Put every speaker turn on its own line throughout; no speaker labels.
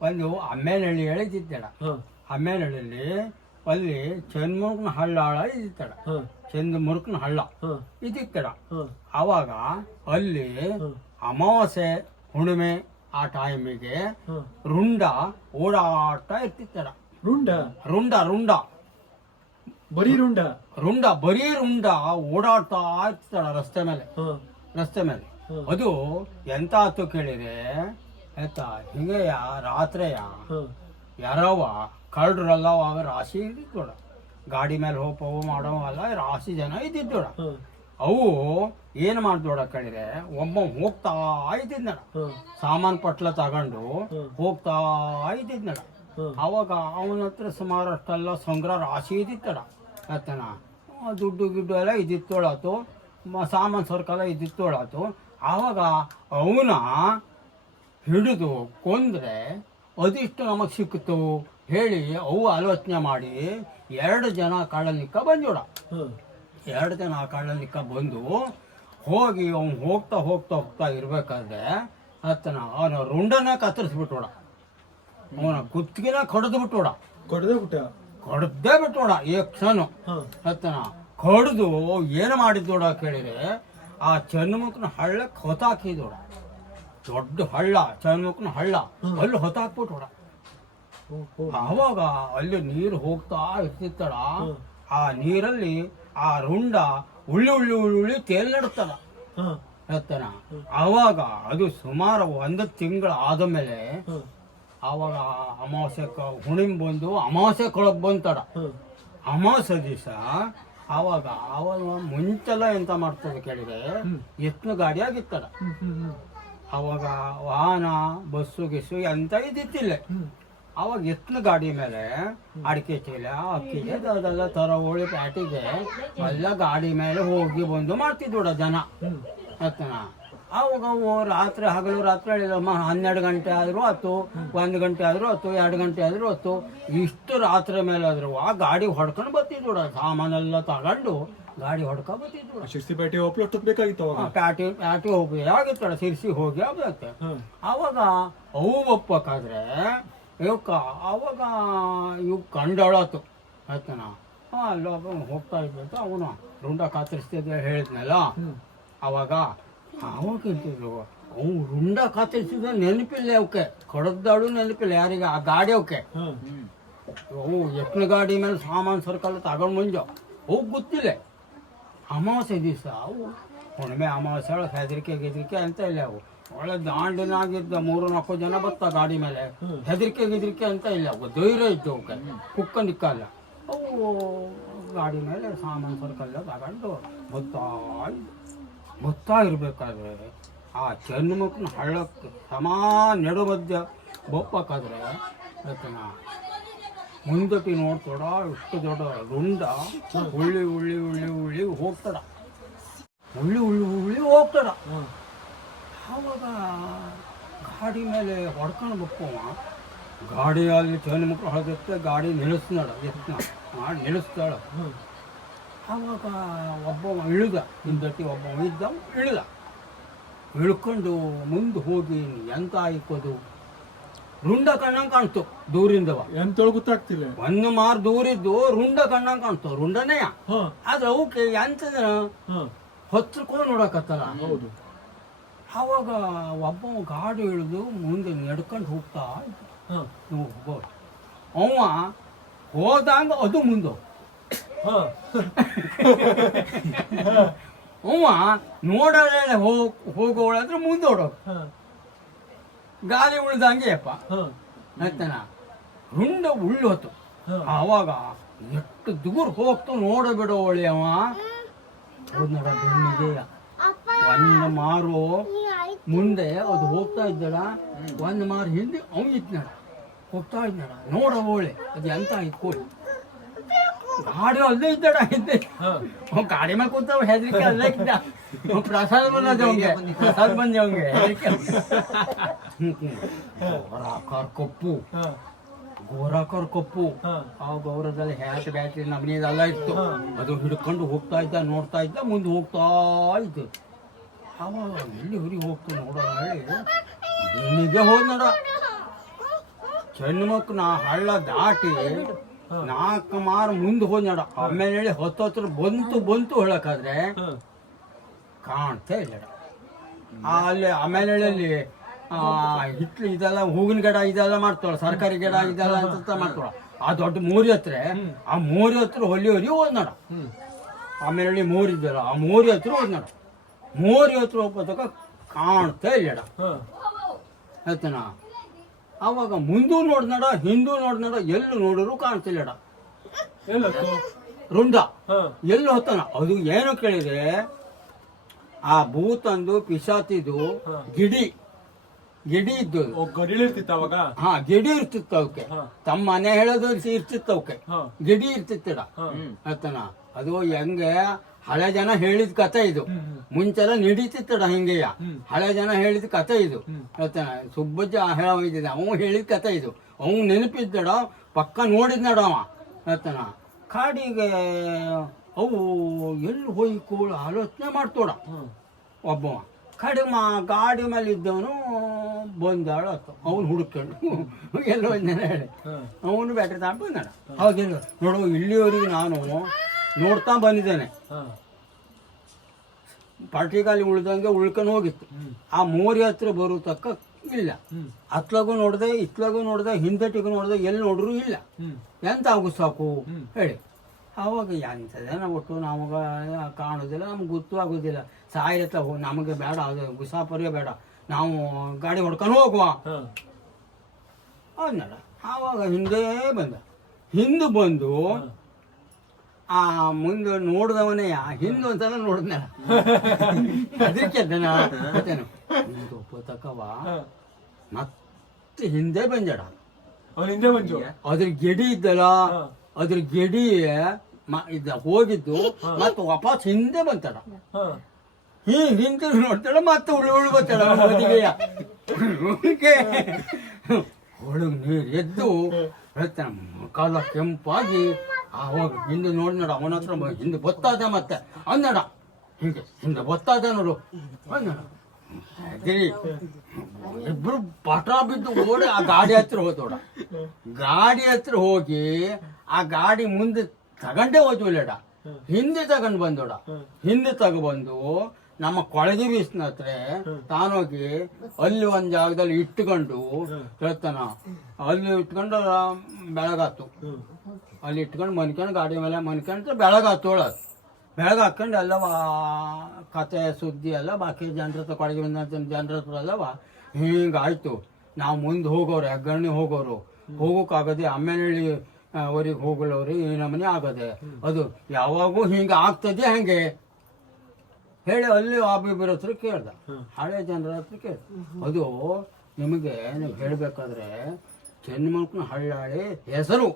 ಒಂದು ಅಮ್ಮೇನಹಳ್ಳಿ ಹೇಳಿದ್ದಿತ್ತಡ
ಹ.
ಅಮ್ಮೇನಹಳ್ಳಿಯಲ್ಲಿ ಅಲ್ಲಿ ಚಂದ್ಮುರ್ಕನ ಹಳ್ಳ ಇದ್ದಿತ್ತಡ ಚಂದ ಮುರುಕನ ಹಳ್ಳ ಇದ್ದಿತ್ತಡ
ಹ.
ಆವಾಗ ಅಲ್ಲಿ ಅಮಾವಾಸ್ಯೆ ಹುಣ್ಣಿಮೆ ಆ ಟೈಮಿಗೆ ರುಂಡ ಓಡಾಟ ಇರ್ತಿತ್ತಡ
ರುಂಡ?
ರುಂಡ ರುಂಡ.
ಬರೀ ರುಂಡ?
ರುಂಡ ಬರೀ ರುಂಡ ಓಡಾಡ್ತಾ ಇರ್ತಿತ್ತಡ ರಸ್ತೆ ಮೇಲೆ. ರಸ್ತೆ ಮೇಲೆ. ಅದು ಎಂತ ಆತು ಕೇಳಿದ್ರೆ ಆಯ್ತಾ ಹಿಂಗೆಯ? ರಾತ್ರಿಯ? ಯಾರವ ಕಳ್ಳರೆಲ್ಲ ಅವ ರಾಶಿ ಇದ್ದಿದ್ದೋಡ. ಗಾಡಿ ಮೇಲೆ ಹೋಪವು ಮಾಡೋವಲ್ಲ ರಾಶಿ ಜನ ಇದ್ದಿದ್ದೋಡ. ಅವು ಏನು ಮಾಡ್ದೋಡ ಕೇಳಿದ್ರೆ ಒಬ್ಬ ಹೋಗ್ತಾ ಇದ್ದಿದ್ನಡ ಸಾಮಾನ್ ಪಟ್ಲ ತಗೊಂಡು ಹೋಗ್ತಾ ಇದ್ದಿದ್ನಡ ಅವಾಗ ಅವನ ಹತ್ರ ಸುಮಾರಷ್ಟೆಲ್ಲ ಸಂಗ್ರಹ ರಾಶಿ ಇದ್ದಿತ್ತಡ ಆತನ ದುಡ್ಡು ಗಿಡ್ಡು ಎಲ್ಲ ಇದ್ದಿತ್ತೋಳಾತು ಸಾಮಾನು ಸಾಮಾನ್ ಸರ್ಕಲ್ಲ ಇದ್ದಿತ್ತೋಳಾತು. ಆವಾಗ ಅವನ ಹಿಡಿದು ಕೊಂದರೆ ಅದಿಷ್ಟು ನಮಗೆ ಸಿಕ್ಕಿತು ಹೇಳಿ ಅವು ಆಲೋಚನೆ ಮಾಡಿ ಎರಡು ಜನ ಕಳ್ಳನಿಕ್ಕ ಬಂದೋಡ ಎರಡು ಜನ ಕಳ್ಳನಿಕ್ಕ ಬಂದು ಹೋಗಿ ಅವ್ನು ಹೋಗ್ತಾ ಹೋಗ್ತಾ ಹೋಗ್ತಾ ಇರಬೇಕಾದ್ರೆ ಆತನ ಅವನ ರುಂಡನ ಕತ್ತರಿಸ್ಬಿಟ್ಟೋಡ ಅವನ ಕುತ್ತಿಗೆನ ಕಡ್ದು ಬಿಟ್ಟೋಡ
ಕಡ್ದೇ ಬಿಟ್ಟ?
ಕಡ್ದೇ ಬಿಟ್ಟೋಡ ಏ
ಕ್ಷಣ
ಆತನ ಕಡ್ದು ಏನು ಮಾಡಿದ್ದೋಡ ಕೇಳಿದ್ರೆ ಆ ಚನ್ಮುಖನ ಹಳ್ಳಕ್ಕೆ ಹೊತ್ತಾಕಿದೋಡ ದೊಡ್ಡ ಹಳ್ಳ ಚನ್ಮುಖನ ಹಳ್ಳ. ಅಲ್ಲಿ
ಹೊತ್ತಾಕ್ಬಿಟ್ಟು ಹೊಡ
ಅವಾಗ ಅಲ್ಲಿ ನೀರು ಹೋಗ್ತಾ ಇರ್ತಿತ್ತಡ ಆ ನೀರಲ್ಲಿ ಆ ರುಂಡ ಉಳ್ಳಿ ಉಳ್ಳಿ ಉಳ್ಳಿ ಉಳ್ಳಿ ತೇಲ್ನಡ್ತದ ಎತ್ತನ ಆವಾಗ ಅದು ಸುಮಾರು ಒಂದು ತಿಂಗಳು ಆದಮೇಲೆ
ಮೇಲೆ
ಆವಾಗ ಅಮಾವಾಸ್ಯೆ ಹುಣಿಮ್ ಬಂದು ಅಮಾವಾಸ್ಯೆ ಕೊಳಗ್ ಬಂತಡ.
ಅಮಾವಾಸ್ಯ
ಅಮಾವಾಸ್ಯೆ ದಿವಸ ಆವಾಗ ಅವಾಗ ಮುಂಚೆಲ್ಲ ಎಂತ ಮಾಡ್ತದೆ ಕೇಳಿದ್ರೆ ಎತ್ನ ಗಾಡಿ ಆಗಿತ್ತಡ. ಆವಾಗ ವಾಹನ ಬಸ್ಸು ಗಿಸ್ಸು ಎಂತ ಇದ್ದಿತ್ತಿಲ್ಲ ಅವಾಗ ಎತ್ತಿನ ಗಾಡಿ ಮೇಲೆ ಅಡಿಕೆ ಚೀಲ ಅಕ್ಕಿ ಅದೆಲ್ಲ ತರವಳಿ ಪ್ಯಾಟಿಗೆ ಎಲ್ಲ ಗಾಡಿ ಮೇಲೆ ಹೋಗಿ ಬಂದು ಮಾಡ್ತಿದ್ದೋಡ ಜನ. ಎತ್ತನ ಅವಾಗ ಅವು ರಾತ್ರಿ ಹಗಲು ರಾತ್ರಿ ಹೇಳಿದಮ್ಮ ಹನ್ನೆರಡು ಗಂಟೆ ಆದರೂ ಆಯ್ತು ಒಂದು ಗಂಟೆ ಆದರೂ ಆಯ್ತು ಎರಡು ಗಂಟೆ ಆದರೂ ಆಯ್ತು ಇಷ್ಟು ರಾತ್ರಿ ಮೇಲೆ ಆದರೂ ಆ ಗಾಡಿ ಹೊಡ್ಕೊಂಡು ಬರ್ತಿದ್ದೋಡ ಸಾಮಾನೆಲ್ಲ ತಗೊಂಡು ಗಾಡಿ ಹೊಡ್ಕೊಬತ್ತಿದ್ರು. ಬರ್ತಿದ್ದೋಡ
ಶಿರ್ಸಿ ಪೇಟೆ ಒಪ್ಲು ಅಷ್ಟೊತ್ತು ಬೇಕಾಗಿತ್ತು ಅವಾಗ.
ಪ್ಯಾಟಿ ಪ್ಯಾಟಿ ಹೋಗಿ ಆಗಿತ್ತಡ ಶಿರ್ಸಿ ಹೋಗಿ ಆಗ್ಬೇಕು ಅವಾಗ ಅವು ಒಪ್ಪಕ್ಕಾದ್ರೆ ಇವಕ್ಕ ಅವಾಗ ಇವ್ ಕಂಡಳತ್ತು ಆಯ್ತನ? ಹಾಂ ಅಲ್ಲ ಹೋಗ್ತಾ ಇದ್ದಂತ ಅವನು ರುಂಡ ಕಾತರಿಸ್ತಿದ್ದೆ ಹೇಳಿದ್ನಲ್ಲ? ಅವಾಗ ಅವಾಗ ಇರ್ತಿದ್ರು ಅವು ರುಂಡ ಕಾತರಿಸಿದ ನೆನಪಿಲ್ಲ ಅವಕ್ಕೆ. ಕಡದ್ದಾಳು ನೆನಪಿಲ್ಲ ಯಾರಿಗೆ? ಆ ಗಾಡಿ ಅವಕ್ಕೆ. ಅವು ಎತ್ತಿನ ಗಾಡಿ ಮೇಲೆ ಸಾಮಾನು ಸರ್ಕಲ್ ತಗೊಂಡು ಮುಂಜ ಅವು ಗೊತ್ತಿಲ್ಲ. ಅಮಾವಾಸ್ಯೆ ದಿವಸ, ಅವು ಹುಣ್ಣಿಮೆ ಅಮಾವಾಸ್ಯೆ, ಒಳಗೆ ಹೆದರಿಕೆ, ಗೆದರಿಕೆ ಅಂತ ಇಲ್ಲ ಅವು. ಒಳ್ಳೆ ದಾಂಡಿನಾಗಿದ್ದ ಮೂರು ನಾಲ್ಕು ಜನ ಬತ್ತ ಗಾಡಿ ಮೇಲೆ ಹೆದರಿಕೆ, ಗೆದರಿಕೆ ಅಂತ ಇಲ್ಲ ಅವು. ಧೈರ್ಯ ಇತ್ತು ಅವಕ್ಕೆ ಕುಕ್ಕಂದಿಕ್ಕಲ್ಲ ಅವು ಗಾಡಿ ಮೇಲೆ ಸಾಮಾನು ಸರ್ಕಲ್ಲ ತಗೊಂಡು ಗೊತ್ತಾ ಗೊತ್ತಾ ಇರಬೇಕಾದ್ರೆ ಆ ಚನ್ನಮಕ್ಕನ ಹಳ್ಳಕ್ಕೆ ಸಮಾ ನಡು ಮಧ್ಯ ಬಪ್ಪಕ್ಕಾದ್ರೆ ಆಯ್ತನ ಮುಂದಟಿ ನೋಡ್ತೋಡ ಎಷ್ಟು ದೊಡ್ಡ ರುಂಡ ಉಳ್ಳಿ ಉಳ್ಳಿ ಉಳ್ಳಿ ಉಳ್ಳಿ ಹೋಗ್ತಡ ಉಳ್ಳಿ ಉಳ್ಳಿ ಉಳ್ಳಿ ಹೋಗ್ತಡ ಆವಾಗ ಗಾಡಿ ಮೇಲೆ ಹೊಡ್ಕೊಂಡು ಬಪ್ಪವ ಗಾಡಿಯಲ್ಲಿ ಮಕ್ಕಳು ಹೊಡೆದತ್ತೆ, ಗಾಡಿ ನಿಲ್ಲಿಸ್ತಾಳ ಎತ್ನ ಮಾಡಿ ನಿಲ್ಲಿಸ್ತಾಳ. ಆವಾಗ ಒಬ್ಬ ಇಳಿದ ಹಿಂದಟ್ಟಿ ಒಬ್ಬ ಇದ್ದ, ಇಳಿದ. ಇಳ್ಕೊಂಡು ಮುಂದೆ ಹೋಗಿ ಎಂತ ಆಯ್ಕೋದು? ರುಂಡ ಕಣ್ಣಂಗೆ ಕಾಣ್ತು ದೂರಿಂದವ
ಎಂತೇಳು ಗೊತ್ತಾಗ್ತಿಲ್ಲ.
ಒಂದು ಮಾರ್ ದೂರಿದ್ದು ರುಂಡ ಕಣ್ಣಂಗೆ ಕಾಣ್ತು
ರುಂಡನೇ.
ಆದ್ರೆ ಅವಕ್ಕೆ ಎಂತದ
ಹ.
ಹತ್ರಕೊಂಡು ನೋಡಕತ್ತಲ್ಲ.
ಹೌದು.
ಆವಾಗ ಒಬ್ಬ ಗಾಡಿ ಇಳಿದು ಮುಂದೆ ನಡ್ಕೊಂಡು ಹೋಗ್ತಾ ನೀವು ಹೋಗೋ ಅವ ಹೋದಂಗ ಅದು ಮುಂದೆ.
ಹ.
ಅವ ನೋಡಲೇ ಹೋಗ್ ಹೋಗೋಳಂದ್ರೆ ಮುಂದೋಡೋ
ಹ.
ಗಾಲಿ ಉಳ್ದಂಗೆ ಅಪ್ಪ. ಆಯ್ತನ ರುಂಡ ಉಳ್ಳೋತು.
ಅವಾಗ
ಆವಾಗ ಎಷ್ಟು ದೂರ ಹೋಗ್ತು ನೋಡ ಬಿಡು ಅವ. ಹೋದ್ ನೋಡ ಬೆನ್ನಿಗೆ ಒಂದು ಮಾರು ಮುಂದೆ ಅದು ಹೋಗ್ತಾ ಇದ್ದಳ ಒಂದು ಮಾರು ಹಿಂದೆ ಅವ್ನು ಇದ್ನಡ ಹೋಗ್ತಾ ಇದ್ನಡ ನೋಡ ಓಳೆ ಅದು ಎಂತ ಇಟ್ಕೊಳ್ಳಿ ಕೋಳಿ. ಗಾಡಿ ಅಲ್ಲೇ ಇದ್ದಡ ಹಿಂದೆ
ಹ
ಅವ್ನು ಗಾಡಿ ಮೇಲೆ ಕೂತಾವ ಹೆದರಿಕೆ ಅಲ್ಲೇ ಇದ್ದ ಅವ್ನ್ ಪ್ರಸಾದ ಬಂದದ ಅವಂಗೆ ಪ್ರಸಾದ ಬಂದೆ ಅವಂಗೆ ಹೆದರಿಕೆ ಹ್ಮ್ ಹ್ಮ್ ಗೋರಾಕರ್ ಕಪ್ಪು
ಹ
ಗೋರಾಕರ್ ಕಪ್ಪು
ಹ
ಆ ಗೌರವದಲ್ಲಿ ಹ್ಯಾಟ್ ಬ್ಯಾಟ್ರಿ ನಮ್ನಿದೆಲ್ಲ ಇತ್ತು ಅದು ಹಿಡ್ಕೊಂಡು ಹೋಗ್ತಾ ಇದ್ದ ನೋಡ್ತಾ ಇದ್ದ ಮುಂದೆ ಹೋಗ್ತಾ ಇತ್ತು ಅವಾಗ ಎಲ್ಲಿ ಹುರಿ ಹೋಗ್ತು ನೋಡೋ ಹೇಳಿ ಬೆನ್ನಿಗೆ ಹೋದ್ ನೋಡ ಚೆನ್ನಮಕ್ಕನ ಹಳ್ಳ ದಾಟಿ ನಾಲ್ಕು ಮಾರು ಮುಂದೆ ಹೋದ್ ನೋಡ. ಆಮೇಲೆ ಹೇಳಿ ಹತ್ತತ್ರ ಬಂತು ಬಂತು ಹೇಳಕ್ಕಾದ್ರೆ ಕಾಣ್ತಾ ಇಲ್ಲ ಅಲ್ಲಿ ಆಮೇಲೆ ಹೇಳಿ ಹಿಟ್ಲು ಇದೆಲ್ಲ ಹೂವಿನ ಗಿಡ ಇದೆಲ್ಲ ಮಾಡ್ತಾಳ ಸರ್ಕಾರಿ ಗಿಡ ಇದೆಲ್ಲ ಅಂತ ಮಾಡ್ತಾಳ. ಆ ದೊಡ್ಡ ಮೋರಿ ಹತ್ರ ಆ ಮೋರಿ ಹತ್ರ ಹೊಲಿ ಹೊಲಿ ಹೋದ್ ನೋಡ. ಆಮೇಲೆ ಹೇಳಿ ಮೋರಿ ಇದೆಯಲ್ಲ ಆ ಮೋರಿ ಹತ್ರ ಹೋದ್ ನೋಡ. ಮೋರಿ ಹತ್ರ ಹೋಗ್ಬೋದಕ್ಕ ಕಾಣ್ತಾ ಇಲ್ಲ ಆಯ್ತನ? ಅವಾಗ ಮುಂದೂ ನೋಡ್ನಡ ಹಿಂದೂ ನೋಡ್ನಡ ಎಲ್ಲೂ ನೋಡಿದ್ರು ಕಾಣ್ತಿಲ್ಲಡ
ಎಲ್ಲತ್ತು
ರುಂಡ.
ಹಾ.
ಎಲ್ಲಿ ಹೊತ್ತಾನ? ಅದು ಏನು ಕೇಳಿದ್ರೆ ಆ ಭೂತಂದು ಪಿಶಾತಿದು. ಗಿಡಿ ಗಿಡಿ ಇದ್ದು.
ಓ ಗಡಿಲಿರ್ತಿತ್ತ ಅವಾಗ?
ಹಾ ಗಿಡಿ ಇರ್ತಿತ್ತು ಅವಕ್ಕೆ. ತಮ್ಮ ಮನೆ ಹೇಳೋದು ಇರ್ತಿತ್ತು ಅವಕ್ಕೆ. ಗಿಡಿ ಇರ್ತಿತ್ತಡ
ಹಾ.
ಆಯ್ತನ ಅದು ಹೆಂಗೆ ಹಳೆ ಜನ ಹೇಳಿದ ಕಥೆ ಇದು. ಮುಂಚೆಲ್ಲ ನಡೀತಿತ್ತಡ ಹಿಂಗೆಯ? ಹಳೆ ಜನ ಹೇಳಿದ ಕಥೆ ಇದು. ಸುಬ್ಬಜ್ಜ ಸುಬ್ಬಜ್ಜ ಹೇಳಿದ ಅವನು ಹೇಳಿದ ಕಥೆ ಇದು. ಅವನು ನೆನಪಿದ್ದಡ? ಪಕ್ಕ ನೋಡಿದ್ನಡ ಅವ. ಆಯ್ತಾನ ಕಾಡಿಗೆ ಅವು ಎಲ್ಲಿ ಹೋಗಿ ಕೂಡ ಆಲೋಚನೆ ಮಾಡ್ತೋಡ.
ಒಬ್ಬ
ಒಬ್ಬವ. ಕಡೆ ಮಾ ಗಾಡಿ ಮೇಲೆ ಇದ್ದವನು ಬಂದಾಳ ಅವನು ಹುಡುಕೊಂಡು ಎಲ್ಲೋ ಒಂದಿನ ಹೇಳಿ. ಅವನು ಬ್ಯಾಟ್ರಿ ತಗೊಂಡು ಬಂದಾಡ ಹೌದಿಲ್ಲ ನೋಡು ಇಲ್ಲಿವರೆಗೆ ನಾನು ನೋಡ್ತಾ ಬಂದಿದ್ದೇನೆ.
ಹಾ.
ಪಾರ್ಟಿಗಾಲಿ ಉಳ್ದಂಗೆ ಉಳ್ಕೊಂಡು ಹೋಗಿತ್ತು. ಆ ಮೋರಿ ಹತ್ರ ಬರೋ ತಕ್ಕ ಇಲ್ಲ.
ಹತ್ಲಗೂ
ಅತ್ಲಾಗೂ ನೋಡ್ದೆ ಇತ್ಲಾಗೂ ನೋಡ್ದೆ ಹಿಂದಟಿಗೂ ನೋಡ್ದೆ ಎಲ್ಲಿ ನೋಡ್ರು ಇಲ್ಲ. ಎಂತ ಆಗು ಸಾಕು. ಹೇಳಿ. ಅವಾಗ ಎಂಥದೇನ ಒಟ್ಟು ನಮಗ ಕಾಣೋದಿಲ್ಲ ನಮ್ಗೆ ಗೊತ್ತು ಆಗೋದಿಲ್ಲ. ಸಾಯತ್ತ ಹೋ ನಮಗೆ ಬೇಡ ಅದು ಗುಸಾಪುರೇ ಬೇಡ. ನಾವು ಗಾಡಿ ಹೊಡ್ಕೊಂಡು ಹೋಗುವ. ಅದನ್ನಲ್ಲ ಆವಾಗ ಹಿಂದೆ ಬಂದ. ಹಿಂದೆ ಬಂದು ಆ ಮುಂದೆ ನೋಡಿದವನೇ ಹಿಂದೆ ಒಂದ್ಸಲ ನೋಡಿದ್ನಲ್ಲ. ಅದಕ್ಕೆ ಒಪ್ಪತಕ್ಕವ
ಹಾ
ಮತ್ತೆ ಹಿಂದೆ ಬಂಜಡ
ಅವ್ನ ಹಿಂದೆ ಬಂಜು
ಅದ್ರ ಗೆಡಿ ಇದ್ದಲ್ಲ. ಅದ್ರ ಗೆಡಿ ಇದ್ದ ಹೋಗಿದ್ದು ಮತ್ತೆ ವಾಪಸ್ ಹಿಂದೆ ಬಂತಡ ಹಿಂಗ್ ಹಿಂದೆ ನೋಡ್ತಾಳ ಮತ್ತೆ ಉಳು ಉಳು ಬರ್ತಾಳ ಮದುವೆಯ. ಒಳಗ್ ನೀರ್ ಎದ್ದು ಹೇಳ್ತಾನ ಕಾಲ ಕೆಂಪಾಗಿ ಅವಾಗ ಹಿಂದೆ ನೋಡಿ ನೋಡ, ಅವನ ಹತ್ರ ಹಿಂದೆ ಬತ್ತಾದ ಮತ್ತೆ. ಅನ್ನಡ ಹಿಂಗೆ ಹಿಂದೆ ಬತ್ತಾದ ನೋಡು. ಅನ್ನಡ ಇಬ್ರು ಪಟ ಬಿದ್ದು ಓಡಿ ಆ ಗಾಡಿ ಹತ್ರ ಹೋದೋಡ ಗಾಡಿ ಹತ್ರ ಹೋಗಿ ಆ ಗಾಡಿ ಮುಂದೆ ತಗಂಡೇ ಹೋದ್ವಿಲ್ಲಡ ಹಿಂದೆ ತಗೊಂಡ್ ಬಂದೋಡ ಹಿಂದೆ ತಗೊಬಂದು ನಮ್ಮ ಕೊಳದಿ ಬೀಸ್ನ ಹತ್ರ ತಾನೋಗಿ ಅಲ್ಲಿ ಒಂದ್ ಜಾಗದಲ್ಲಿ ಇಟ್ಕೊಂಡು ಹೇಳ್ತಾನ ಅಲ್ಲಿ ಇಟ್ಕೊಂಡು ಬೆಳಗಾತು. ಅಲ್ಲಿ ಇಟ್ಕೊಂಡು ಮನ್ಕೊಂಡು ಗಾಡಿ ಮೇಲೆ ಮನ್ಕೊಂಡು ಬೆಳಗಾತೋಳ ಬೆಳಗ ಹಾಕೊಂಡು ಎಲ್ಲ ಕತೆ ಸುದ್ದಿ ಎಲ್ಲ ಬಾಕಿ ಜನರ ಹತ್ರ ಕೊಡಗಿ ಬಂದ ಜನರ ಹತ್ರ ಎಲ್ಲವ ಹಿಂಗಾಯ್ತು ನಾವು ಮುಂದೆ ಹೋಗೋರು ಹೆಗ್ಗಣಿ ಹೋಗೋರು. ಹೋಗೋಕ್ಕಾಗದೆ ಆಮೇಲೆ ಅವ್ರಿಗೆ ಹೋಗಲವ್ರಿ ಈ ನಮನೆ ಆಗದೆ. ಅದು ಯಾವಾಗೂ ಹಿಂಗೆ ಆಗ್ತದೆ ಹಂಗೆ. ಹೇಳಿ ಅಲ್ಲಿ ಒಬ್ಬಿಬ್ಬರ ಹತ್ರ ಕೇಳ್ದ. ಹಳೆ ಜನರ ಹತ್ರ ಕೇಳ್ದ. ಅದು ನಿಮಗೆ ನೀವು ಹೇಳಬೇಕಾದ್ರೆ ಚೆನ್ನಮಕ್ಕನ ಹಳ್ಳಾಳಿ ಹೆಸರು.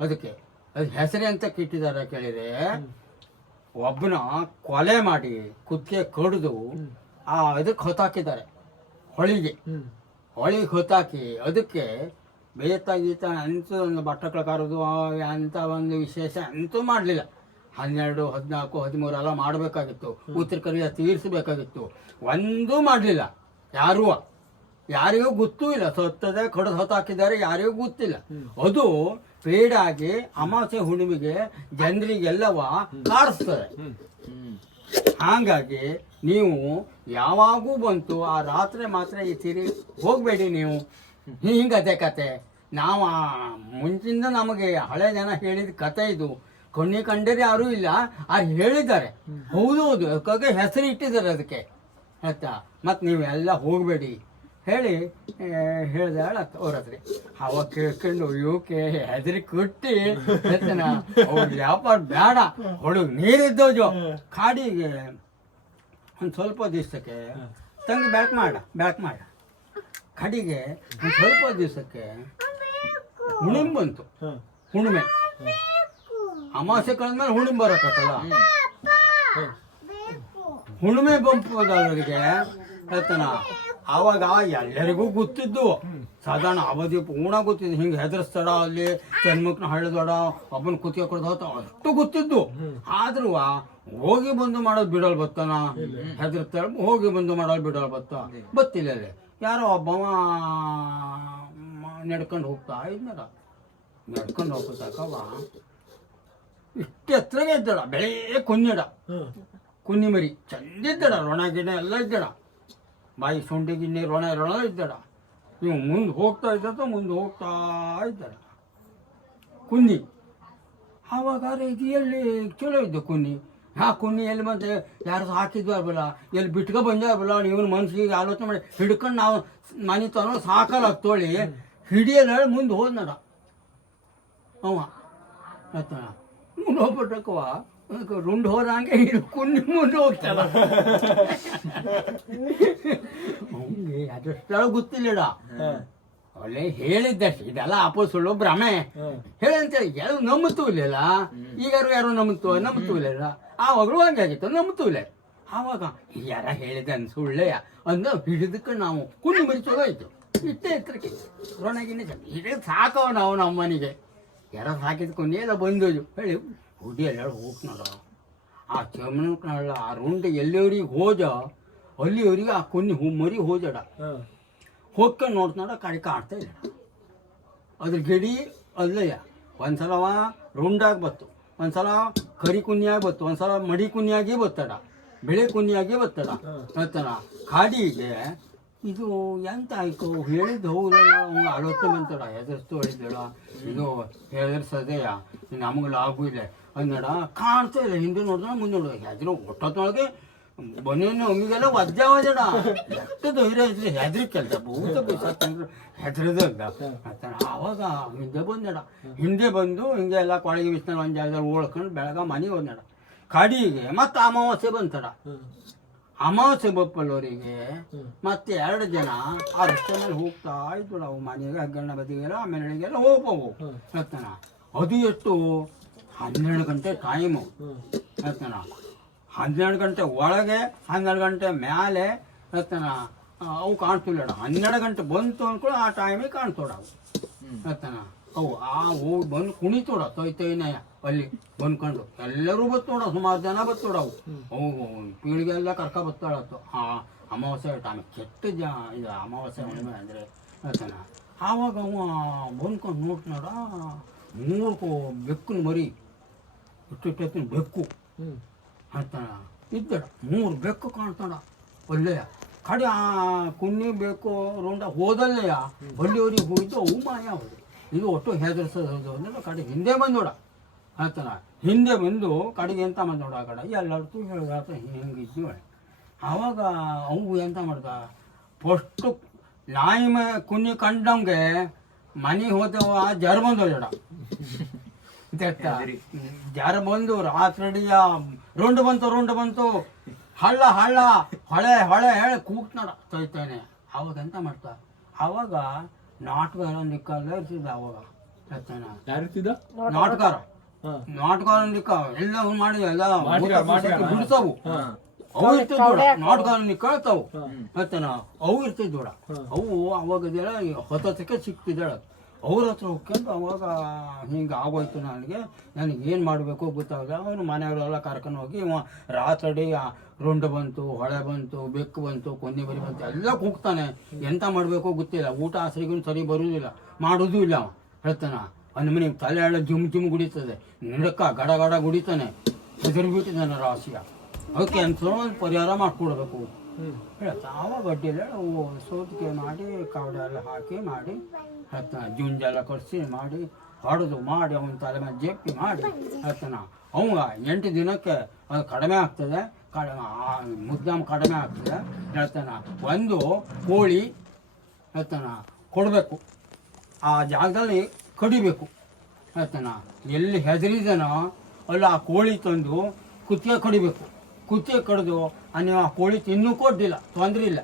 ಅದಕ್ಕೆ. ಅದು ಹೆಸರೇ ಅಂತ ಕಿಟ್ಟಿದ್ದಾರೆ ಕೇಳಿದ್ರೆ ಒಬ್ಬನ ಕೊಲೆ ಮಾಡಿ ಕುತ್ತಿಗೆ ಕಡಿದು ಆ ಇದಕ್ಕೆ ಹೊತ್ತಾಕಿದ್ದಾರೆ. ಹೊಳಿಗೆ. ಹೊಳಿಗೆ ಹೊತ್ತಾಕಿ ಅದಕ್ಕೆ ಬೇತ ಗೀತ ಅಂತೂ ಒಂದು ಬಟ್ಟೆ ಕರೆದು ಅಂತ ಒಂದು ವಿಶೇಷ ಅಂತೂ ಮಾಡಲಿಲ್ಲ. ಹನ್ನೆರಡು, ಹದಿನಾಲ್ಕು, ಹದಿಮೂರು ಎಲ್ಲ ಮಾಡಬೇಕಾಗಿತ್ತು. ಉತ್ತರ ಕರಿಯ ತೀರಿಸಬೇಕಾಗಿತ್ತು. ಒಂದೂ ಮಾಡಲಿಲ್ಲ. ಯಾರೂ. ಯಾರಿಗೂ ಗೊತ್ತೂ ಇಲ್ಲ. ಸತ್ತದೆ ಹೊತ್ತು ಹೊತ್ತಾಕಿದ್ದಾರೆ ಯಾರಿಗೂ ಗೊತ್ತಿಲ್ಲ. ಅದು ಪೇಡಾಗಿ ಅಮಾವಾಸ್ಯ ಹುಣ್ಣಿಮೆಗೆ ಜನರಿಗೆಲ್ಲವ ಕಾಡಿಸ್ತದೆ. ಹಾಗಾಗಿ ನೀವು ಯಾವಾಗೂ ಬಂತು, ಆ ರಾತ್ರಿ ಮಾತ್ರ ಈ ತಿರಿ ಹೋಗಬೇಡಿ ನೀವು. ಹಿಂಗದೆ ಕತೆ. ನಾವು ಮುಂಚಿಂದ ನಮಗೆ ಹಳೆ ಜನ ಹೇಳಿದ ಕತೆ ಇದು. ಕಣ್ಣಿ ಕಂಡರೆ ಯಾರೂ ಇಲ್ಲ. ಅವ್ರು ಹೇಳಿದ್ದಾರೆ. ಹೌದು ಹೌದು. ಅದಕ್ಕಾಗಿ ಹೆಸರು ಇಟ್ಟಿದ್ದಾರೆ ಅದಕ್ಕೆ. ಆಯ್ತಾ? ಮತ್ತು ನೀವೆಲ್ಲ ಹೋಗಬೇಡಿ. ಹೇಳಿ ಹೇಳ್ದಾಳ ಅವ್ರ ಹತ್ರ ಅವಾಗ ಕೇಳ್ಕೊಂಡು ಇವಕ್ಕೆ ಹೆದರಿ ಕೊಟ್ಟಿ. ಹೇಳ್ತಾನ ಅವ್ರ ವ್ಯಾಪಾರ ಬೇಡ ಹುಡುಗ ನೀರಿದ್ದೋಜು. ಕಾಡಿಗೆ ಒಂದು ಸ್ವಲ್ಪ ದಿವಸಕ್ಕೆ ತಂಗಿ ಬ್ಯಾಕ್ ಮಾಡ ಬ್ಯಾಕ್ ಮಾಡ. ಕಡಿಗೆ ಒಂದು ಸ್ವಲ್ಪ ದಿವಸಕ್ಕೆ ಹುಣಿಮ್ ಬಂತು.
ಹಾ.
ಹುಣ್ಣಿಮೆ. ಅಮಾವಾಸ್ಯೆ ಕಳೆದ್ಮೇಲೆ ಹುಣ್ಣಿಮೆ ಬರಕತ್ತಲ್ಲ? ಹುಣ್ಣಿಮೆ ಬಂಪದವರಿಗೆ ಹೇಳ್ತಾನ ಅವಾಗ ಎಲ್ಲರಿಗೂ ಗೊತ್ತಿದ್ದು ಸಾಧಾರಣ ಅವಧಿ ಪೂರ್ಣ ಗೊತ್ತಿದ್ದು ಹಿಂಗೆ ಹೆದರ್ಸ್ತಾಡ ಅಲ್ಲಿ ಚನ್ಮಕ್ನ ಹಳ್ಳದೋಡ ಒಬ್ಬನ ಕುತ್ತಿಗೆ ಕೊಡ್ದು ಹೋತ ಅಷ್ಟು ಗೊತ್ತಿದ್ದು. ಆದ್ರೂ ಹೋಗಿ ಬಂದು ಮಾಡೋದು ಬಿಡಲ್ ಬತ್ತಾನ? ಹೆದರ್ತಾಳ ಹೋಗಿ ಬಂದು ಮಾಡೋದು ಬಿಡಲ್ ಬತ್ತ? ಬತ್ತಿಲ್ಲ ಅಲ್ಲಿ. ಯಾರೋ ಒಬ್ಬವ ನಡ್ಕೊಂಡು ಹೋಗ್ತಾ ಇದ್ನಡ ನಡ್ಕೊಂಡು ಹೋಗ್ತಕ್ಕವ ಇಷ್ಟು ಎತ್ತರಗೆ ಇದ್ದಡ ಬೆಳೆ ಕುನ್ನಿಡ. ಕುನ್ನಿ ಮರಿ ಚಂದ ಇದ್ದಡ ರೊಣ ಗಿಣ ಎಲ್ಲ ಇದ್ದಡ ಬಾಯಿ ಸೊಂಡಿ ಗಿಣ್ಣಿ ರೊಣ ರೊಣ ಇದ್ದಡ ನೀವು ಮುಂದೆ ಹೋಗ್ತಾ ಇದ್ದ ಮುಂದೆ ಹೋಗ್ತಾ ಇದ್ದಡ ಕುನ್ನಿ. ಆವಾಗ ಇದು ಎಲ್ಲಿ ಚಲೋ ಇದ್ದ ಕುನ್ನಿ? ಆ ಕುನ್ನಿ ಎಲ್ಲಿ ಮತ್ತೆ ಯಾರು ಹಾಕಿದ್ವಿ ಅರ್ಬಲ್ಲ ಎಲ್ಲಿ ಬಿಟ್ಕೊ ಬಂದ ಅರ್ಬಲ್ಲ ಇವನು ಮನ್ಸಿಗೆ ಆಲೋಚನೆ ಮಾಡಿ ಹಿಡ್ಕೊಂಡು ನಾವು ಮನೆ ತನ ಸಾಕಲ್ಲ ತೋಳಿ. ಹಿಡಿಯಲ್ಲ ಮುಂದೆ ಹೋದ್ನಡ ಅವ ಆಯ್ತ ಹೋಗ್ಬಿಟ್ಟಕ್ಕವ ರುಂಡ್ ಹೋದಂಗೆ ಇದು ಕುಂಡಿ ಮುಂದೆ ಹೋಗ್ತಾಳ ಹಂಗೆ, ಅದಷ್ಟೆಲ್ಲ ಗೊತ್ತಿಲ್ಲಡ.
ಹ್ಮ್
ಒಳ್ಳೆ ಹೇಳಿದ್ದಷ್ಟೇ ಇದೆಲ್ಲ ಅಪೋ ಸುಳ್ಳು ಭ್ರಮೆ ಹೇಳಂತೇಳಿ ಯಾರು ನಂಬುತ್ತೂ ಈಗ ಯಾರು ನಂಬುತ್ತೋ, ನಂಬುತ್ತೂ ಇಲ್ಲ ಆವಾಗಲೂ ಹಂಗೆ ಆಗಿತ್ತು, ನಂಬುತ್ತೂ ಇಲ್ಲ. ಆವಾಗ, ಯಾರ ಹೇಳಿದ ಸುಳ್ಳೆಯ? ಅಂದ, ಹಿಡಿದಕ್ಕೆ ನಾವು ಕುಣಿ ಮರಿಚೋಗ ಆಯ್ತು ಇಷ್ಟೇ ಎತ್ತರಕ್ಕೆ. ರೋಣಗಿನ್ನ ಇದೆ ಸಾಕವ ನಾವು ನಮ್ಮ ಮನೆಗೆ ಯಾರೋ ಹಾಕಿದ ಕುನ್ನಿ ಬಂದದು ಹೇಳಿ ಹುಡಿ ಎಲ್ಲ ಹೋಗ್ನಲ್ಲ ಆ ಚಮನಲ್ಲ ಆ ರುಂಡ ಎಲ್ಲಿಯವ್ರಿಗೆ ಹೋದ ಅಲ್ಲಿವರಿಗೆ ಆ ಕೊನ್ನಿ ಹೂ ಮರಿ ಹೋದಡ ಹೋಗ್ಕೊಂಡು ನೋಡ್ತಾಡ ಕಡೆ ಕಾಡ್ತಾ ಇಲ್ಲ. ಅದ್ರ ಗಿಡಿ ಅಲ್ಲಯ್ಯ. ಒಂದ್ಸಲ ಅವ ರುಂಡಾಗಿ ಬತ್ತು. ಒಂದ್ಸಲ ಕರಿ ಕುನ್ಯಾಗಿ ಬತ್ತು. ಒಂದ್ಸಲ ಮಡಿ ಕುನ್ಯಾಗಿ ಬತ್ತಡ ಬೆಳೆ ಕುನ್ಯಾಗಿ ಬತ್ತಡ ಬತ್ತಡ ಕಾಡಿಗೆ ಇದು ಎಂತ ಆಯ್ತು ಹೇಳಿದ್ದು ಅವ್ನು ಆಲೋಚನೆ ಬಂತಡ ಹೆದರ್ಸ್ತು ಹೇಳಿದಳ ಇದು ಹೆದರ್ಸದೆಯ ನಮಗೆ ಲಾಭ ಇದೆ. ಅಂದಡ ಕಾಣ್ತಾ ಹಿಂದೆ ನೋಡಿದ್ರೆ ಮುಂದೆ ನೋಡಿದ್ರೆ ಹೆದ್ರು ಒಟ್ಟೊತ್ತೊಳಗೆ ಬನ್ನೇನು ಒಮ್ಮಿಗೆಲ್ಲ ಒದ್ದೆ ಹೋದಡ ಎಷ್ಟು ಧೈರ್ಯ ಇದ್ರೆ. ಹೆದ್ರಿ ಕೆಲಸ, ಭೂತ ಹೆದ್ರದಲ್ಲ ಆವಾಗ ಹಿಂದೆ ಬಂದಡ ಹಿಂದೆ ಬಂದು ಹಿಂಗೆ ಎಲ್ಲ ಕೊಳಗೆ ಬಿಸಿನ ಒಂದು ಓಳ್ಕೊಂಡು ಬೆಳಗ ಮನೆಗೆ ಹೋದಡ ಕಾಡಿಗೆ ಮತ್ತೆ ಅಮಾವಾಸ್ಯೆ ಬಂತಡ ಅಮಾವಾಸ್ಯೆ ಬಪ್ಪಲ್ಲವರಿಗೆ ಮತ್ತೆ ಎರಡು ಜನ ಆ ರಸ್ತೆ ಮೇಲೆ ಹೋಗ್ತಾ ಇದ್ರು ಅವು ಮನೆಗೆ ಹಗ್ಗಣ್ಣ ಬದಿಗೆಲ್ಲ ಆಮೇಲೆಗೆಲ್ಲ ಹೋಗ್ಬೋವು. ರತ್ನ ಅದು ಎಷ್ಟು? ಹನ್ನೆರಡು ಗಂಟೆ ಟೈಮು ರತ್ನ ಹನ್ನೆರಡು ಗಂಟೆ ಒಳಗೆ ಹನ್ನೆರಡು ಗಂಟೆ ಮೇಲೆ ಸತ್ತನ ಅವು ಕಾಣ್ತಿಲ್ಲ ಹನ್ನೆರಡು ಗಂಟೆ ಬಂತು ಅಂದ್ಕೊಂಡು ಆ ಟೈಮಿಗೆ ಕಾಣ್ತೋಡ ಅವು. ಹೇಳ್ತಾನ ಅವು ಆ ಹೋಗಿ ಬಂದು ಕುಣಿತೋಡ ತೊಯ್ ತೊಯ್ನಯ ಅಲ್ಲಿ ಬಂದ್ಕೊಂಡು. ಎಲ್ಲರೂ ಬತ್ತೋಡ ಸುಮಾರು ಜನ ಬತ್ತೋಡ ಅವು. ಅವು ಪೀಳಿಗೆ ಎಲ್ಲ ಕರ್ಕ ಬತ್ತಾಳತ್ತು ಆ ಅಮಾವಾಸ್ಯೆ ಟೈಮ್ ಕೆಟ್ಟ ಜ ಇದು ಅಮಾವಾಸ್ಯೆ ಹುಣ್ಣಿಮೆ ಅಂದರೆ ಹೇಳ್ತಾನ ಆವಾಗ ಅವ ಬಂದ್ಕೊಂಡು ನೋಡ್ತಾಡ ಮೂರು ಬೆಕ್ಕನ ಮರಿ ಇಟ್ಟಿಟ್ಟಿನ ಬೆಕ್ಕು ಅಂತ ಇದ್ದಡ. ಮೂರು ಬೆಕ್ಕು ಕಾಣ್ತಾಡ ಒಳ್ಳೆಯ. ಕಡೆ ಆ ಕುನ್ನಿ ಬೇಕು ರೋಂಡ ಹೋದಲ್ಲೆಯ ಬಳ್ಳಿಯವರಿಗೆ ಹೋಯ್ತು ಅವು ಮಾಯ ಹೋದು ಇದು ಒಟ್ಟು ಹೆದರ್ಸೋದು ಅಂದ್ರೆ ಕಡೆಗೆ ಹಿಂದೆ ಬಂದೋಡ ಹೇಳ್ತಾನ ಹಿಂದೆ ಬಂದು ಕಡೆಗೆ ಎಂತ ಬಂದೋಡ ಆ ಕಡೆ. ಎಲ್ಲರೂ ಹೇಳ್ದಾತ ಹಿಂಗಿದ್ವಿ ಅವಾಗ ಅವು ಎಂತ ಮಾಡ್ದ? ಫಸ್ಟು ನಾಯಿ ಮ ಕುನಿ ಕಂಡಂಗೆ ಮನೆ ಹೋದವ ಜರ ಬಂದೋಡ ಜಡ ಜರ ಬಂದು ರಾತ್ರಿಯ ರೊಂಡು ಬಂತು ರೊಂಡು ಬಂತು. ಹಳ್ಳ ಹಳ್ಳ ಹೊಳೆ ಹೊಳೆ ಹೇಳಿ ಕೂಗ್ತಾಡ ತೊಯ್ತಾನೆ. ಅವಾಗ ಎಂತ ಮಾಡ್ತಾ ಅವಾಗ ನಾಟಕ ಇರ್ತಿದ್ದ ಅವಾಗ ಹೇಳ್ತಾನ
ಯಾರು ಇರ್ತಿದ್ದ
ನಾಟಕಾರ ನಾಟಕಾರ ನಿಕ್ಕ ಎಲ್ಲ ಮಾಡಿದ ಎಲ್ಲ. ಬಿಡ್ತಾವು ಅವು ಇರ್ತಿದ್ವಡ ನಾಟಕಾರ ನಿಕ್ಕಳ್ತಾವು
ಹಾ.
ಹೇಳ್ತಾನ ಅವು ಇರ್ತಿದ್ವಡ ಅವು ಅವಾಗದೆಲ್ಲ ಹೊತ್ತಕ್ಕೆ ಸಿಕ್ತಿದ್ದಾಳ. ಅವ್ರ ಹತ್ರ ಹೋಗ್ಕೊಂಡು ಅವಾಗ ಹಿಂಗೆ ಆಗೋಯ್ತು ನನಗೆ. ನನಗೆ ಏನು ಮಾಡಬೇಕು ಗೊತ್ತಾಗಲ್ಲ ಅವನು ಮನೆಯವರೆಲ್ಲ ಕರ್ಕೊಂಡು ಹೋಗಿ ರಾತ್ರಿ ರುಂಡು ಬಂತು, ಹೊಳೆ ಬಂತು, ಬೆಕ್ಕು ಬಂತು ಕೊನ್ನೆ ಬರಿ ಬಂತು ಎಲ್ಲ ಕೂಗ್ತಾನೆ ಎಂತ ಮಾಡಬೇಕು ಗೊತ್ತಿಲ್ಲ. ಊಟ ಹಸಿರಿಗೂ ಸರಿ ಬರುವುದಿಲ್ಲ ಮಾಡೋದೂ ಇಲ್ಲ ಹೇಳ್ತಾನ. ಅಂದ ಮನೆ ತಲೆ ಎಲ್ಲ ಜುಮ್ ಜುಮ್ ಗುಡಿತದೆ. ನಡಕ ಗಡ ಗಡ ಗುಡಿತಾನೆ. ಹೆದರ್ಬಿಟ್ಟಿದ್ದಾನೆ ರಾಶಿಯ. ಅದಕ್ಕೆ ಅಂತ ಪರಿಹಾರ ಮಾಡಿಕೊಡ್ಬೇಕು. ಹೇಳ್ತಾ ಆವಾಗ ಅಡ್ಡಿಲ್ಲ ಅವು ಸೋತಿಗೆ ಮಾಡಿ ಕವಡೆ ಎಲ್ಲ ಹಾಕಿ ಮಾಡಿ ಹೇಳ್ತಾನ ಜುಂಜೆಲ್ಲ ಕೊಡಿಸಿ ಮಾಡಿ ಹೊಡೆದು ಮಾಡಿ ಅವನ ತಲೆ ಮೇಲೆ ಜಪ್ಪಿ ಮಾಡಿ ಹೇಳ್ತಾನ ಅವಂಗ ಎಂಟು ದಿನಕ್ಕೆ ಅದು ಕಡಿಮೆ ಆಗ್ತದೆ ಕಡಿಮೆ ಮುದ್ದಾಮ್ ಕಡಿಮೆ ಆಗ್ತದೆ ಹೇಳ್ತಾನ ಒಂದು ಕೋಳಿ ಹೇಳ್ತಾನ ಕೊಡಬೇಕು ಆ ಜಾಗದಲ್ಲಿ ಕಡಿಬೇಕು ಹೇಳ್ತಾನ ಎಲ್ಲಿ ಹೆದರಿದನೋ ಅಲ್ಲಿ ಆ ಕೋಳಿ ತಂದು ಕುತ್ತಿಗೆ ಕಡಿಬೇಕು ಕುತ್ತಿಗೆ ಕಡಿದು ನೀವು ಆ ಕೋಳಿ ತಿನ್ನೂ ಕೊಡ್ಲಿಲ್ಲ ತೊಂದರೆ ಇಲ್ಲ.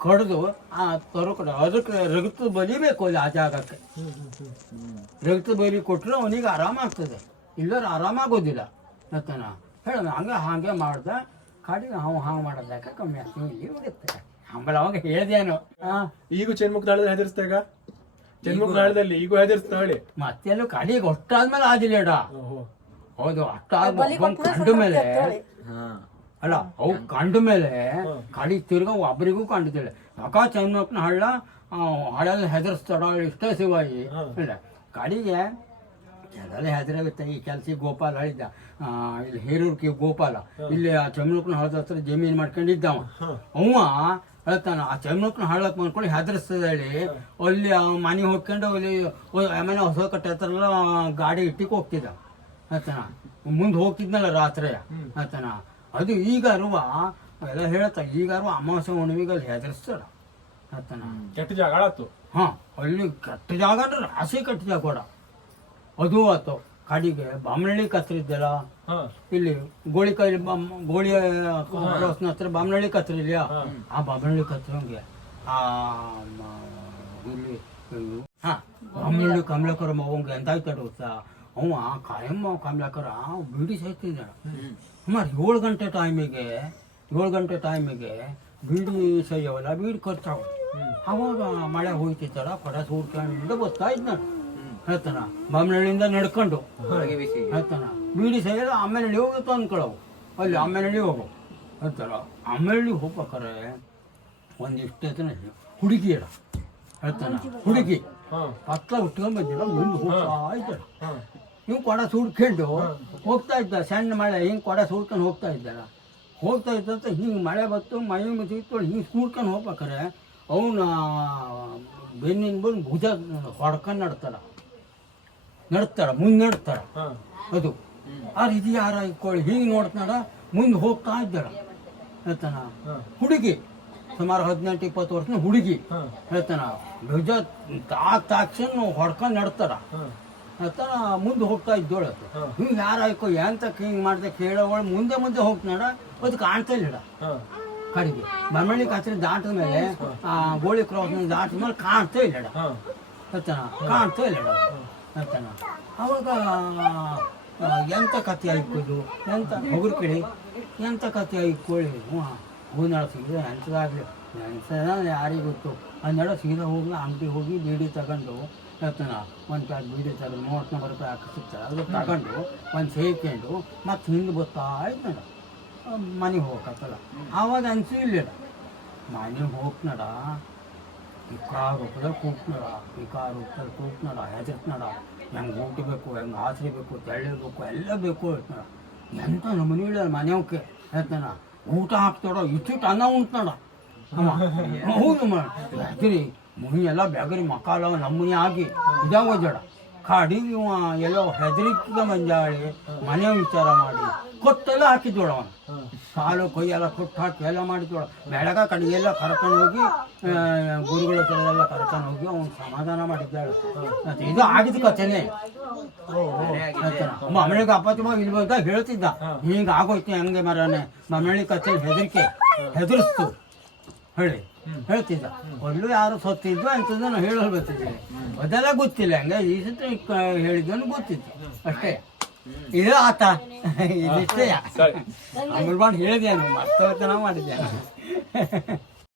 ಕಡ್ದು ಆ ತರು ಕಡೆ ಅದಕ್ಕೆ ರಕ್ತ ಬಲಿಬೇಕು ಅಲ್ಲಿ ಆ ಜಾಗಕ್ಕೆ. ರಗತ ಬಲಿ ಕೊಟ್ಟರೆ ಅವನಿಗೆ ಆರಾಮಾಗ್ತದೆ ಇಲ್ಲರ ಆರಾಮಾಗೋದಿಲ್ಲ ಹೇಳ್ತಾನ ಹೇಳ ಹಂಗೆ ಹಾಗೆ ಮಾಡ್ದ. ಕಾಡಿನ ಹಾವು ಹಾಂಗೆ ಮಾಡೋದಾಕ ಕಮ್ಮಿ ಆಗ್ತೀವಿ ಇಲ್ಲಿ ಹೋಗುತ್ತೆ ಆಮೇಲೆ ಅವಾಗ ಹೇಳ್ದೇನು.
ಈಗೂ ಚೆನ್ಮುಖ ತಾಳದಲ್ಲಿ ಹೆದರ್ಸ್ತಾ ಈಗ ಚೆನ್ಮುಖ ತಾಳದಲ್ಲಿ ಈಗೂ ಹೆದರ್ಸ್ತಾ ಹೇಳಿ?
ಮತ್ತೆಲ್ಲೂ ಕಾಡಿಗೆ ಒಟ್ಟಾದ್ಮೇಲೆ ಆದಿಲ್ಲ
ಓಹೋ.
ಹೌದು ಅಷ್ಟಾಗ ಕಂಡ ಮೇಲೆ ಅಲ್ಲ ಅವು ಕಂಡ ಮೇಲೆ ಖಾಲಿ ತಿರ್ಗ ಒಬ್ಬರಿಗೂ ಕಂಡಿದ್ದಿಲ್ಲ ಅಕ್ಕ ಚನ್ನಪ್ಪನ ಹಳ್ಳ ಹಳೆಲ್ಲ ಹೆದರ್ಸ್ತಾಡ ಇಷ್ಟೇ ಶಿವಾಯಿ. ಇಲ್ಲ ಗಾಡಿಗೆ ಎಲ್ಲ ಹೆದರಾಗುತ್ತೆ. ಈ ಕೆಲಸ ಗೋಪಾಲ ಹೇಳಿದ್ದ. ಇಲ್ಲಿ ಹೇರೂರ್ಕಿ ಗೋಪಾಲ. ಇಲ್ಲಿ ಆ ಚಮ್ಮಕ್ನ ಹಳದ ಹತ್ರ ಜಮೀನು ಮಾಡ್ಕೊಂಡಿದ್ದವ. ಅವ ಹೇಳ್ತಾನ ಆ ಚಮ್ಮಕ್ನ ಹಳ್ಳಕ್ ಮಾಡ್ಕೊಂಡು ಹೆದರ್ಸ್ತದ ಹೇಳಿ. ಅಲ್ಲಿ ಆ ಮನೆ ಹೋಗ್ಕೊಂಡು ಅಲ್ಲಿ ಆಮೇಲೆ ಹೊಸ ಕಟ್ಟೆ ಹತ್ರ ಗಾಡಿ ಇಟ್ಟಿಗೆ ಹೋಗ್ತಿದ್ದ. ಹೇಳ್ತಾನ ಮುಂದೆ ಹೋಗ್ತಿದ್ನಲ್ಲ ರಾತ್ರಿ ಆತನ. ಅದು ಈಗ ಅರುವ ಎಲ್ಲ ಹೇಳ್ತಾ ಈಗ ಅರುವ ಅಮಾವಾಸ್ಯ ಹುಣ್ಣಿಮೆಗಲ್ಲಿ ಹೆದರ್ಸ್ತಾರ. ಆತನ.
ಕೆಟ್ಟ ಜಾಗ ಆಳತ್ತು.
ಹಾ ಅಲ್ಲಿ ಕೆಟ್ಟ ಜಾಗ ಅಂದ್ರೆ ರಾಶಿ ಕೆಟ್ಟ ಜಾಗ ಕೂಡ. ಅದು ಆತು. ಕಡಿಗೆ ಬಾಮನಹಳ್ಳಿ ಕತ್ರಿದ್ದಲ್ಲ. ಇಲ್ಲಿ ಗೋಳಿ ಕೈ ಗೋಳಿ ಹತ್ರ ಬಾಮನಹಳ್ಳಿ ಕತ್ರಿ ಇದೆಯಾ ಆ ಬಾಮನಹಳ್ಳಿ ಕತ್ರಂಗೆ ಆ ಇಲ್ಲಿ ಹಾ. ಬಾಮನಹಳ್ಳಿ ಕಮಲಕರ ಮಗಂಗೆ ಎಂತಾಯ್ತು ಗೊತ್ತಾ? ಅವ ಕಾಯಮ್ಮ ಕಮಲಾಕರ ಬೀಡಿ ಸಾಯ್ತಿದ್ದ ಸುಮಾರು ಏಳು ಗಂಟೆ ಟೈಮಿಗೆ ಏಳು ಗಂಟೆ ಟೈಮಿಗೆ ಬೀಡಿ ಸೈಯವಲ್ಲ ಬೀಡಿ ಖರ್ಚಾವ ಅವಾಗ ಮಳೆ ಹೋಯ್ತಿತ್ತಲ್ಲ ಪಡ ಸೂಡ್ಕೊಂಡು ಬರ್ತಾ ಇದ್ನ ಹೇಳ್ತಾನ ಬಾಮನಹಳ್ಳಿಯಿಂದ ನಡ್ಕೊಂಡು. ಹೇಳ್ತಾನ ಬೀಡಿ ಸೈಯಲ್ಲ ಆಮೇಲೆ ಹೋಗುತ್ತೆ ಅನ್ಕೊಳ್ಳವು ಅಲ್ಲಿ ಆಮೇಲೆ ಹೋಗು. ಹೇಳ್ತಾರ ಆಮೇಲೆ ಹೋಗ್ಬೇಕಾರೆ ಒಂದಿಷ್ಟು ಐತನ ಹುಡುಗಿ ಅಲ್ಲ. ಹೇಳ್ತಾನ ಹುಡುಗಿ.
ಪತ್ಲ
ಪಕ್ಕ ಉಟ್ಕೊಂಬಂದಿಲ್ಲ ಮುಂದೆ ಹೋಗ್ತಾ ಇದ್ದಾಳೆ.
ಹಾ.
ಹಿಂಗೆ ಕೊಡ ಸುಡ್ಕೊಂಡು ಹೋಗ್ತಾ ಇದ್ದ ಸಣ್ಣ ಮಳೆ ಹಿಂಗೆ ಕೊಡ ಸುಡ್ಕೊಂಡು ಹೋಗ್ತಾ ಇದ್ದಾರ. ಹೋಗ್ತಾ ಇದ್ದಂತ ಹಿಂಗೆ ಮಳೆ ಬತ್ತು ಮೈ ಮುಚ್ಚಿತ್ತು ಹಿಂಗೆ ಸುಡ್ಕೊಂಡು ಹೋಗ್ಬೇಕಾರೆ ಅವನ ಬೆನ್ನಿನ ಬಂದು ಭುಜ ಹೊಡ್ಕೊಂಡು ನಡ್ತಾರ. ನಡ್ತಾರ ಮುಂದೆ ನಡ್ತಾರ. ಅದು. ಆ ರೀತಿ ಯಾರ ಇಟ್ಕೊಳ್ಳಿ. ಹಿಂಗೆ ನೋಡ್ತಾರ ಮುಂದೆ ಹೋಗ್ತಾ ಇದ್ದಾರ. ಹೇಳ್ತಾನ ಹುಡುಗಿ ಸುಮಾರು ಹದಿನೆಂಟು ಇಪ್ಪತ್ತು ವರ್ಷದ ಹುಡುಗಿ. ಹೇಳ್ತಾನ ಭುಜ ತಾಕ್ ತಾಕ್ಷಣ ಹೊಡ್ಕೊಂಡು ನಡ್ತಾರ.
ಹಾ
ಮುಂದೆ ಹೋಗ್ತಾ ಇದ್ದೋಳು ಹಿಂಗೆ ಯಾರು ಯಾರಾಯ್ಕೋ ಎಂತ ಹಿಂಗೆ ಮಾಡ್ದೆ ಕೇಳೋವಳು ಮುಂದೆ ಮುಂದೆ ಹೋಗ್ತಾಡ ಅದು ಕಾಣ್ತಾ ಇಲ್ಲ ಕಡಿಗೆ. ಬಮ್ಮಳ್ಳಿ ಕಾತ್ರಿ ದಾಟಿದ ಮೇಲೆ ಆ ಗೋಳಿ ಕ್ರಾಸ್ ದಾಟಿದ ಮೇಲೆ ಕಾಣ್ತಾ ಇಲ್ಲ ಹೇಳ್ತಾನ ಕಾಣ್ತಾ ಇಲ್ಲ ಅವಾಗ ಎಂಥ ಎಂತ ಕತೆ ಆಯ್ಕೋದು ಎಂತ? ಹೊಗರು ಕೇಳಿ ಎಂತ ಕತೆ ಆಯ್ಕೊಳ್ಳಿ ಹ್ಞೂ. ಹೂನಾಳ ಸಿಗಿದ್ರೆ ಎಂಥದಾಗಲಿ ಎಂಥದ ಯಾರಿಗೆ ಗೊತ್ತು? ಹನ್ನೆರಡು ಸೀದಾ ಹೋಗಿ ಅಂಗಡಿ ಹೋಗಿ ಬೀಡಿ ತಗೊಂಡು ಹೇಳ್ತಾನ ಒಂದು ಪ್ಯಾಕ್ ಬೀಡಿ ಚಾರ್ ಮೂವತ್ತು ನಂಬರ್ ರೂಪಾಯಿ ಹಾಕಿ ಸಿಗ್ತಾರೆ ಅದು ತಗೊಂಡು ಒಂದು ಸೇರ್ಕೊಂಡು ಮತ್ತೆ ಹಿಂಗೆ ಬರ್ತಾ ಇದ್ನಡ ಮನೆಗೆ ಹೋಗಕ್ಕಲ್ಲ ಆವಾಗ ಅನ್ಸಿಲ್ಲ ಮನೆಗೆ ಹೋಗ್ನಡ ಈ ಕಾರ್ ರೂಪದಲ್ಲಿ ಕೂಗ್ನಡ ಈ ಕಾರ್ ರೂಪದಲ್ಲಿ ಕೂಗ್ನಡ ಹೆದರ್ತ್ನಡ ಹೆಂಗೆ ಊಟಬೇಕು, ಹೆಂಗೆ ಆಸರಿಬೇಕು ತೆಳ್ಳಬೇಕು ಎಲ್ಲ ಬೇಕು ಹೇಳ್ತಾನ ಎಂತ ನಮ್ಮನೆ ಇಲ್ಲ ಮನೆಯವಕ್ಕೆ ಹೇಳ್ತಾನ, ಊಟ ಹಾಕ್ತಾಡ ಇಷ್ಟು ಅನ್ನ ಅವ. ಹೌದು ಬೆಗರಿ ಮುನಿ ಎಲ್ಲ ಬೆಗರಿ ಮಕಾಲ ನಮ್ಮನೆ ಆಗಿ ಜಡ ಕಾಡಿಗೆ ಇವ ಎಲ್ಲೋ ಹೆದರಿಕೆ ಮಂಜಾಳಿ, ಮನೆ ವಿಚಾರ ಮಾಡಿ, ಕೊತ್ತೆಲ್ಲ ಹಾಕಿದ್ದೋಳ ಅವನು.
ಸಾಲು
ಕಾಲು ಕೈ ಎಲ್ಲ ಕೊಟ್ಟು ಹಾಕಿ ಎಲ್ಲ ಮಾಡಿದ್ದೋಳ. ಬೆಳಗ ಕಡೆಗೆ ಕರ್ಕೊಂಡು ಹೋಗಿ ಗುರುಗಳ ಹತ್ರ ಕರ್ಕೊಂಡು ಹೋಗಿ ಅವನು ಸಮಾಧಾನ ಮಾಡಿದ್ದಾಳೆ. ಮತ್ತೆ ಇದು ಆಗಿದ ಕಥೆನೇ. ಮಮ್ಮಳಿಗೆ ಅಪ್ಪತ್ತಿ ಮಗ ಇಲ್ಲಿ ಬಂದಾಗ ಹೇಳ್ತಿದ್ದ. ಹಿಂಗೆ ಆಗೋಯ್ತು ಹೆಂಗೆ ಮರನೆ ಮಮ್ಮಳಿ ಕಥೆ ಹೆದರಿಕೆ. ಹೆದರಿಸ್ತು. ಹೇಳಿ. ಹೇಳ್ತಿದ್ದ. ಒಳ್ಳು ಯಾರು ಸತ್ತಿದ್ದು ಅಂತಂದ್ರೆ ಹೇಳಿ ಬರ್ತಿದ್ದೆ ಅದೆಲ್ಲ ಗೊತ್ತಿಲ್ಲ. ಹಂಗ ಈ ಸತಿ ಹೇಳಿದ್ದನು ಗೊತ್ತಿತ್ತು. ಅಷ್ಟೇ. ಇದು ಆತ. ಇದಿಷ್ಟೇ
ಸರಿ.
ಆಮೇಲೆ ನಾನು? ಹೇಳಿದೆ ಮರ್ತವತನ ಮಾಡಿದ್ದೆ